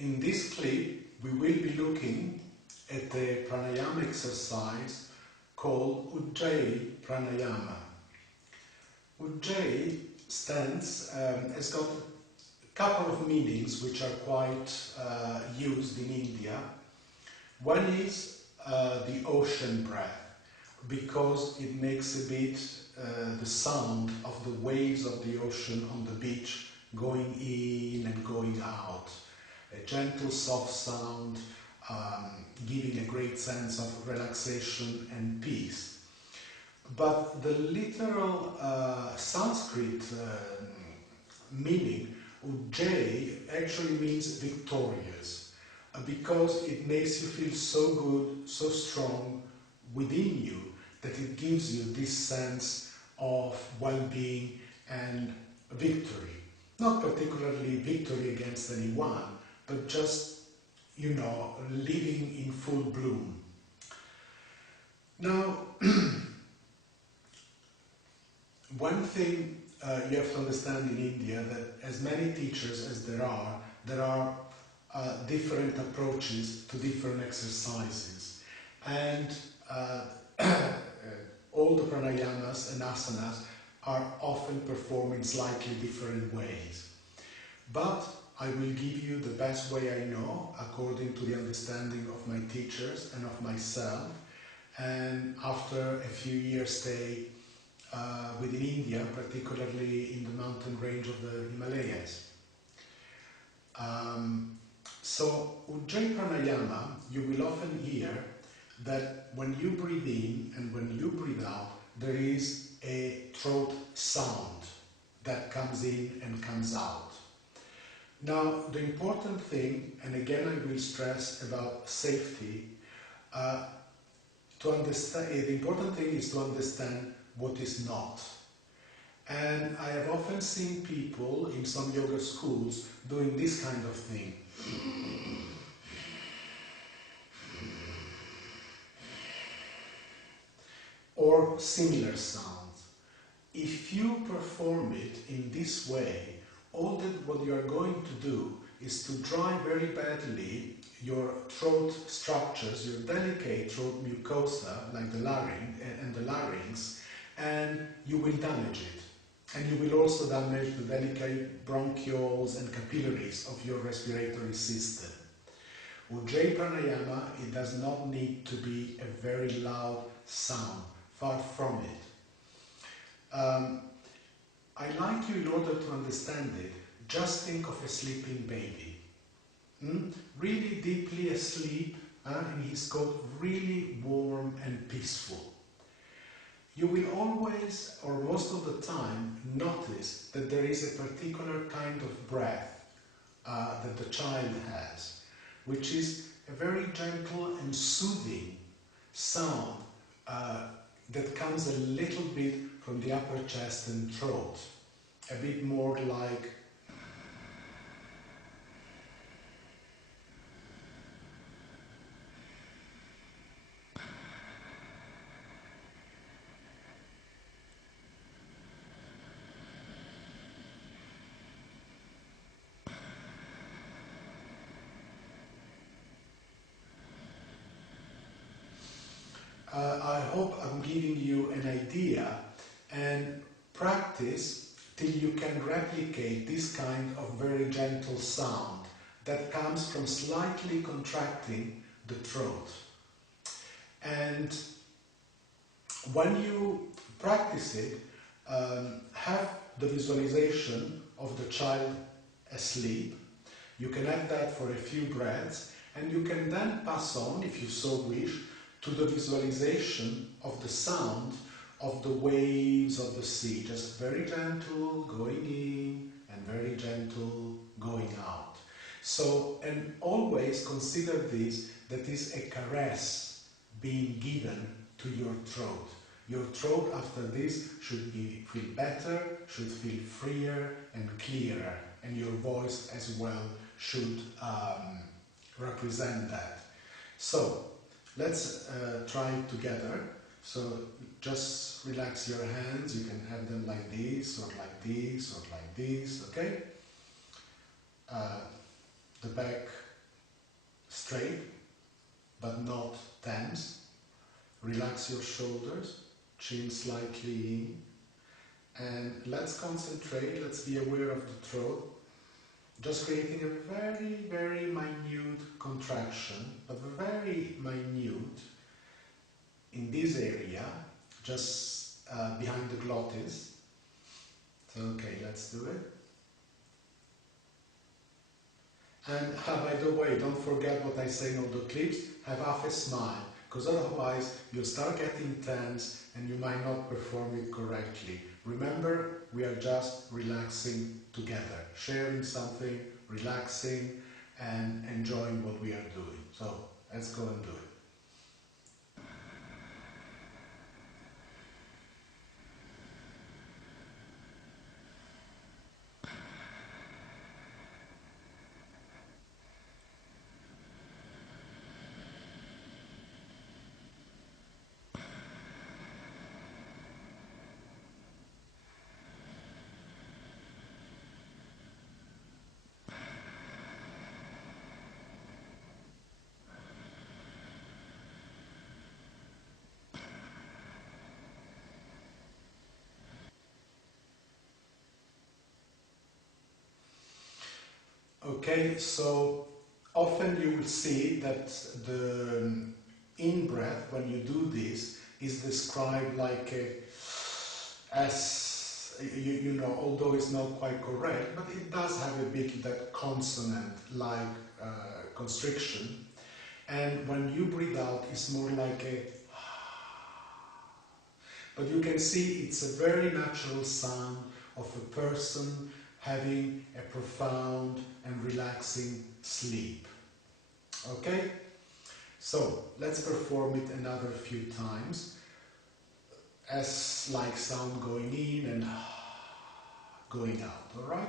In this clip, we will be looking at a pranayama exercise called Ujjayi pranayama. Ujjayi has got a couple of meanings which are quite used in India. One is the ocean breath, because it makes a bit the sound of the waves of the ocean on the beach going in and going out. A gentle, soft sound, giving a great sense of relaxation and peace. But the literal Sanskrit meaning, Ujjayi, actually means victorious, because it makes you feel so good, so strong within you, that it gives you this sense of well-being and victory. Not particularly victory against anyone, but just, living in full bloom. Now, one thing you have to understand in India, that as many teachers as there are different approaches to different exercises. And all the pranayamas and asanas are often performed in slightly different ways. But I will give you the best way I know, according to the understanding of my teachers and of myself, and after a few years stay within India, particularly in the mountain range of the Himalayas. So, Ujjayi pranayama, you will often hear that when you breathe in and when you breathe out, there is a throat sound that comes in and comes out. Now, the important thing, and again I will stress about safety, the important thing is to understand what is not. And I have often seen people in some yoga schools doing this kind of thing. Or similar sounds. If you perform it in this way, what you are going to do is to dry very badly your throat structures, your delicate throat mucosa, like the larynx, and you will damage it. And you will also damage the delicate bronchioles and capillaries of your respiratory system. Ujjayi pranayama, it does not need to be a very loud sound. Far from it. I like you, in order to understand it, just think of a sleeping baby. Really deeply asleep, in his coat, really warm and peaceful. You will always, or most of the time, notice that there is a particular kind of breath that the child has, which is a very gentle and soothing sound that comes a little bit from the upper chest and throat, a bit more like I hope I'm giving you an idea, and practice till you can replicate this kind of very gentle sound that comes from slightly contracting the throat. And when you practice it, have the visualization of the child asleep. You can have that for a few breaths, and you can then pass on, if you so wish, to the visualization of the sound of the waves of the sea, just very gentle going in and very gentle going out. So, and always consider this, that is a caress being given to your throat. Your throat after this should feel better, should feel freer and clearer, and your voice as well should represent that. So, let's try it together. So just relax your hands. You can have them like this, or like this, or like this, okay? The back straight but not tense. Relax your shoulders, chin slightly in, and let's concentrate, let's be aware of the throat, just creating a very, very minute contraction, but very minute in this area, just behind the glottis. So, okay, let's do it. And by the way, don't forget what I say in all the clips, have half a smile, because otherwise you'll start getting tense and you might not perform it correctly. Remember, we are just relaxing together, sharing something, relaxing and enjoying what we are doing. So let's go and do it. Okay, so often you will see that the in-breath, when you do this, is described like as, you know, although it's not quite correct, but it does have a bit that consonant-like constriction. And when you breathe out, it's more like a, but you can see it's a very natural sound of a person having a profound and relaxing sleep. Okay? So let's perform it another few times as like sound going in and going out, alright?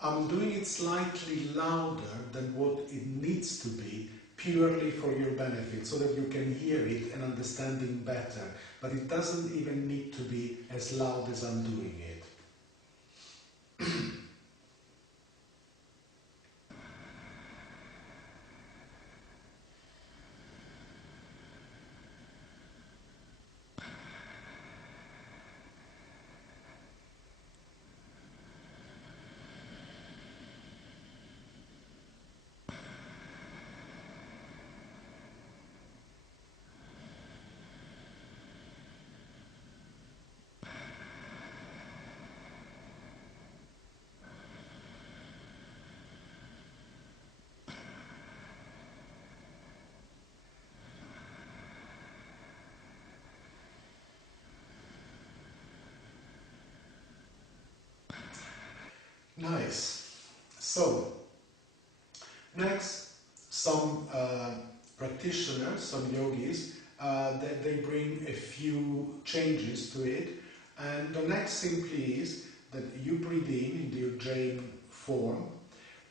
I'm doing it slightly louder than what it needs to be, purely for your benefit, so that you can hear it and understand it better. But it doesn't even need to be as loud as I'm doing it. Nice. So, next, some practitioners, some yogis, they bring a few changes to it. And the next simply is that you breathe in the ujjayi form,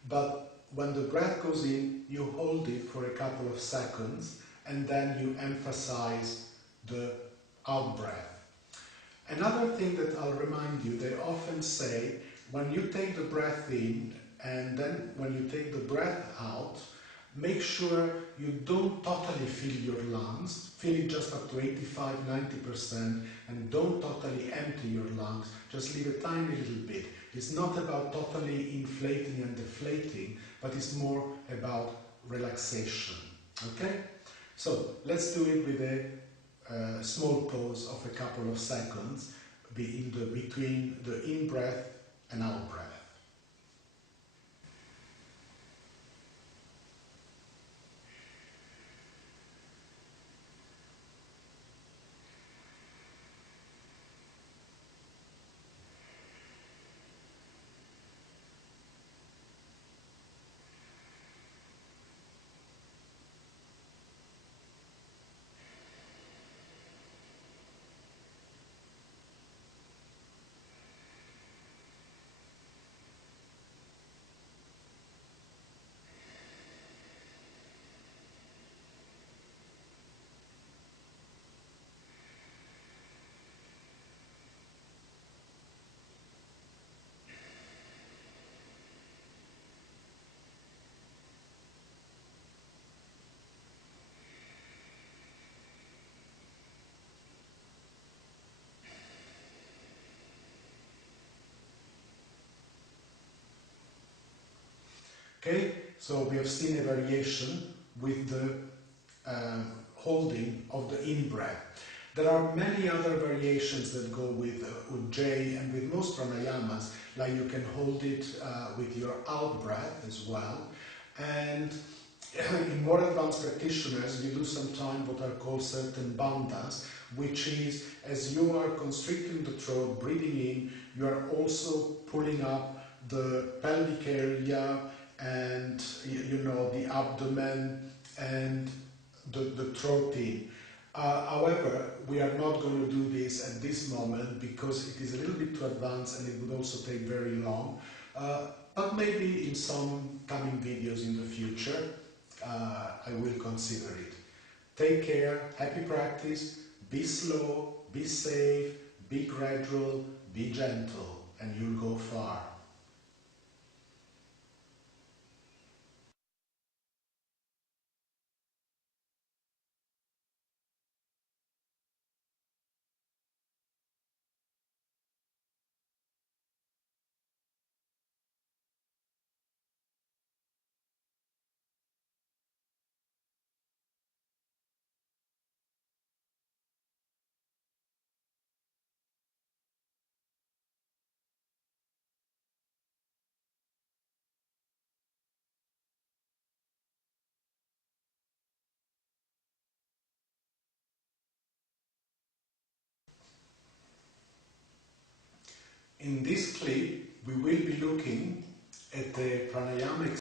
but when the breath goes in, you hold it for a couple of seconds, and then you emphasize the out breath. Another thing that I'll remind you, they often say, when you take the breath in and then when you take the breath out, make sure you don't totally fill your lungs, fill it just up to 85–90%, and don't totally empty your lungs, just leave a tiny little bit. It's not about totally inflating and deflating, but it's more about relaxation. Okay? So let's do it with a small pause of a couple of seconds between the in-breath and out-breath. Okay, so we have seen a variation with the holding of the in-breath. There are many other variations that go with ujjayi and with most pranayamas, like you can hold it with your out-breath as well. And in more advanced practitioners, you do sometimes what are called certain bandhas, which is as you are constricting the throat, breathing in, you are also pulling up the pelvic area and the abdomen and the throat in. However, we are not going to do this at this moment because it is a little bit too advanced and it would also take very long. But maybe in some coming videos in the future, I will consider it. Take care, happy practice, be slow, be safe, be gradual, be gentle, and you'll go far. In this clip, we will be looking at the pranayama